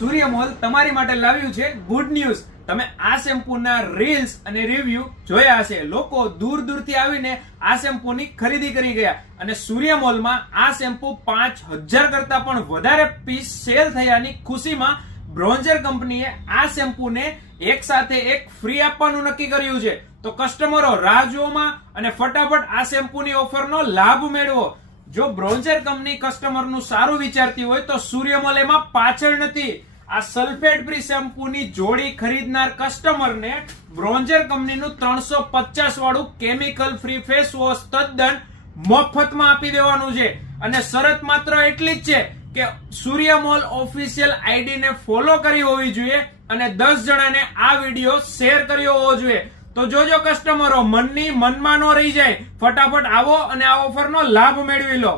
સૂર્યમોલ તમારી માટે લાવ્યું છે ગુડ ન્યૂઝ। તમે આ શેમ્પૂના રીલ્સ અને રિવ્યુ જોયા હશે। લોકો દૂર દૂરથી આવીને આ શેમ્પૂની ખરીદી કરી ગયા અને સૂર્યમોલમાં આ શેમ્પૂ 5000 કરતા પણ વધારે પીસ સેલ થયાની ખુશીમાં બ્રોન્ઝર કંપનીએ આ શેમ્પૂને એક સાથે એક ફ્રી આપવાનું નક્કી કર્યું છે। તો કસ્ટમરો રાહ જોવામાં અને ફટાફટ આ શેમ્પૂની ઓફરનો લાભ મેળવો। જો બ્રોન્ઝર કંપની કસ્ટમરનું સારું વિચારતી હોય તો સૂર્યમોલ એમાં પાછળ નથી। આ સલ્ફેટ ફ્રી શેમ્પૂની જોડી ખરીદનાર કસ્ટમરને બ્રોન્ઝર કંપનીનું 350 વાળું કેમિકલ ફ્રી ફેસ વોશ તદ્દન મફતમાં આપી દેવાનું છે અને શરત માત્ર એટલી જ છે કે સૂર્યમોલ ઓફિશિયલ આઈડી ને ફોલો કરી હોવી જોઈએ અને 10 જણાને આ વિડીયો શેર કર્યો હોવો જોઈએ। તો જોજો કસ્ટમરો, મનમાં ન રહી જાય, ફટાફટ આવો અને આ ઓફરનો લાભ મેળવી લો।